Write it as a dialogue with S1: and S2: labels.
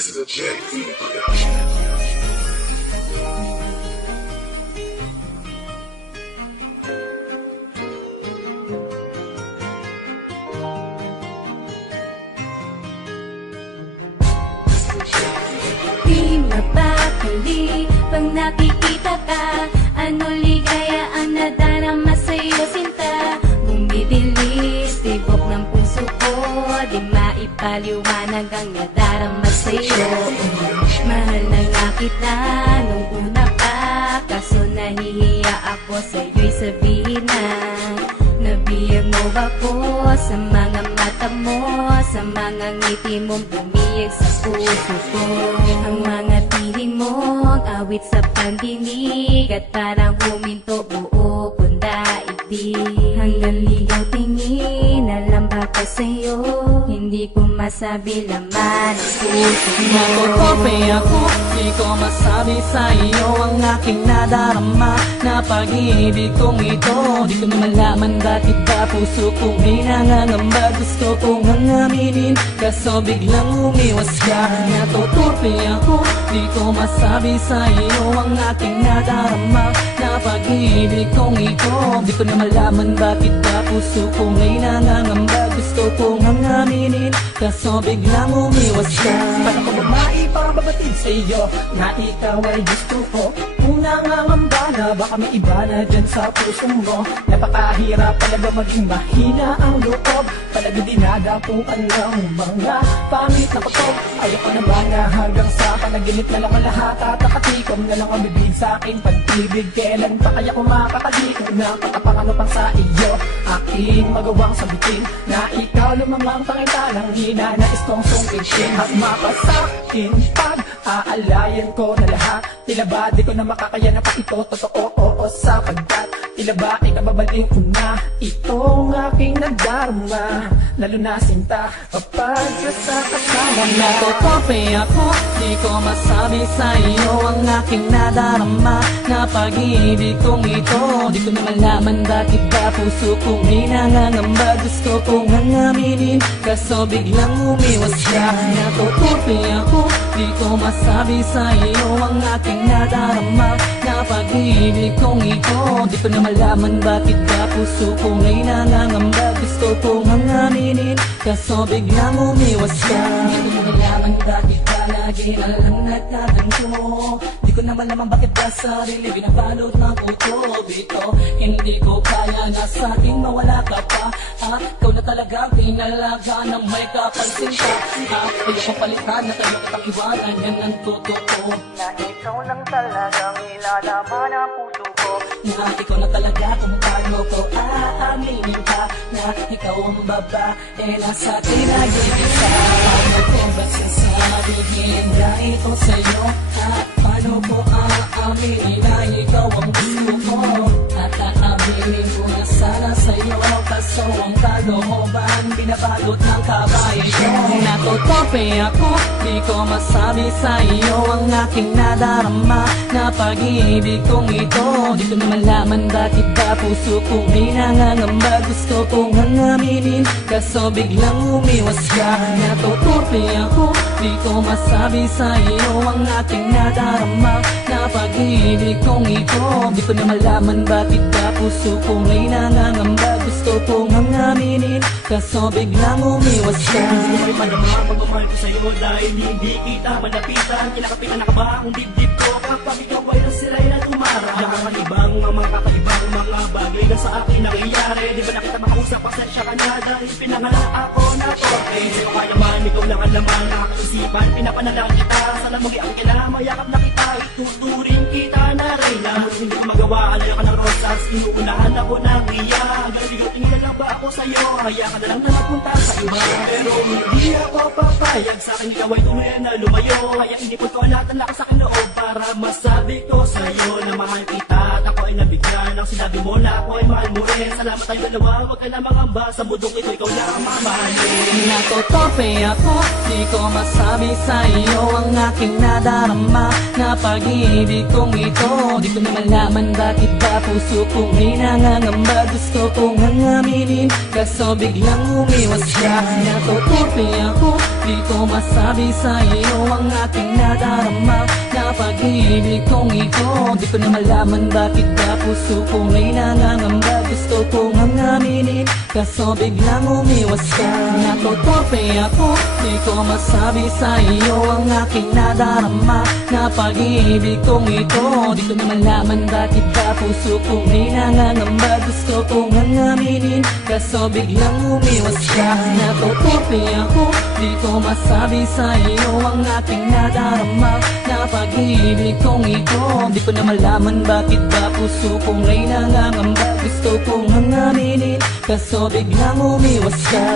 S1: This is a JP production.
S2: Mapakali Pag nakikita ka Ano ligaya ang nadarama sa'yo sinta Bumibilis Tibok ng puso ko Di maipaliwanag ang nadarama kita Nung una pa. Kaso nahihiya ako sa'yo'y sabihin na Nabiyag mo ako sa mga mata mo Sa mga ngiti mong bumiyag sa puso ko? Ang mga tiling mo ang awit sa pandinig At parang huminto buo kong daigdig. Hanggang ligaw tingin ka sa'yo Hindi ko masabi laman ang puso
S3: ako, di ko masabi sa iyo ang aking nadarama. Na pag-ibig kong ito, di ko na malaman bakit ba puso kong may nangangamba Gusto kong hangaminin, kaso biglang umiwas ka Natutope ako, di ko masabi sa iyo ang aking nadarama. Na pag-ibig kong ito, di ko na malaman bakit ba puso kong may nangangamba. Gusto kong hangaminin, kaso biglang umiwas ka
S4: Paano ko ba maipababatid sa iyo Na ikaw ay gusto ko? Kung nangangamba na baka may iba na dyan sa puso mo. Napakahirap talaga maging mahina ang loob. Talaga dinadapuan ng mga pangit na pagkog Ayoko na ba na hanggang sa panaginip na lang ang lahat At nakatikom na lang ang bibig sa aking pag-ibig Kailan pa kaya ko makakalikom na patapang ano pang sa iyo Aking magawang sabitin na ikaw lumamang pangitanang hina Nais kong sungkitin. At mapasakin Pag aalayan ko na lahat Tila ba di ko na makakaya na pa ito Totoo oo sapagkat Tila ba ikababaling ko na. Itong aking nadarama Lalo na sinta Kapag sa kasama na
S3: Natutope ako, di ko masabi sa iyo ang aking nadarama. Na pag-ibig kong ito, di ko na malaman bakit ba puso kong may nangangamba Gusto kong hangaminin, kaso biglang umiwas ka. Natutope ako, di ko masabi sa iyo ang aking nadarama Na pag-ibig kong ito, di ko na malaman bakit ba puso kong may nangangamba. Gusto kong hangaminin, kaso biglang umiwas ka. Hindi ko malaman bakit lagi na lang nagtatanto Di ko naman naman bakit ba sarili binabalot ng kutob ito Hindi ko kaya na sa akin mawala ka pa. Ah, ikaw na talaga ang pinalaga na may kapansin ka. Ah, ayoko palitan na tayo kitang iwanan yan ang totoo.
S5: Na ikaw lang talagang ilalaman ang puso ko.
S3: Na ikaw na talaga kung paano ko. Aaminin ka Na ikaw ang babae na sa akin ko. ba sasabihin na ito sa'yo At paano ko aaminin na ikaw ang gusto binabalot ng kabayo Natutope ako, di ko masabi sa iyo ang aking nadarama Na pag-ibig kong ito, di ko malaman bakit ba puso kong may nangangamba Gusto kong hangaminin, kaso biglang umiwas ka Natutope ako, di ko masabi sa iyo ang aking nadarama Na pag-ibig kong ito, di ko na malaman bakit ba puso kong may nangangamba Gusto kong hangaminin, kaso biglang umiwas ka.
S4: Hindi ko madama pagmamahal ko sa'yo Dahil hindi kita malapitan Kinakapitan na ka ba ang dibdib ko? Kapag ikaw ay nasiray na tumara. Nakakalibang ang mga kakaibang mga bagay Na sa akin nangyayari. Di ba na Pinapanalangin kita Sana magi ang kinamayakap na kita Ituturing kita na reyna Hindi ko magawa Alayo ka ng rosas. Inuunahan ako ng riya Galigo tingin lang ba ako sa'yo? Haya ka na lang na magpunta sa iba Pero hindi ako papayag Sa akin ikaw ay tuloy na lumayo. Kaya inipon ko lahat ng lakas sa akin loob Para masabi ko sa'yo na mahal kita
S6: Nang sinabi mo na ako ay mahal mo rin. Salamat tayong dalawa, huwag ka na mangamba. Sa mundong ito, ikaw lang ang mamahalin.
S3: Natotope ako, di ko masabi sa iyo Ang aking nadarama. Na pag-ibig kong ito. Di ko na malaman bakit ba puso kong may nangangamba Gusto kong hangaminin, kaso biglang umiwas ka Natotope ako, di ko masabi sa iyo Ang aking nadarama na pag-ibig kong ito. Di ko na malaman bakit ba puso kong may nangangamba. Gusto kong hangaminin, kaso biglang umiwas ka. Natutope ako, di ko masabi sa iyo Ang aking nadarama. Na pag-ibig kong ito. Di ko na malaman bakit ba puso kong may nangangamba Gusto kong hangaminin, kaso biglang umiwas ka. Natutope ako, di ko masabi sa iyo Ang aking nadarama. Na pag-ibig kong ito Di ko na malaman bakit ba puso kong may nangangamba. Gusto kong hangaminin, kaso biglang umiwas ka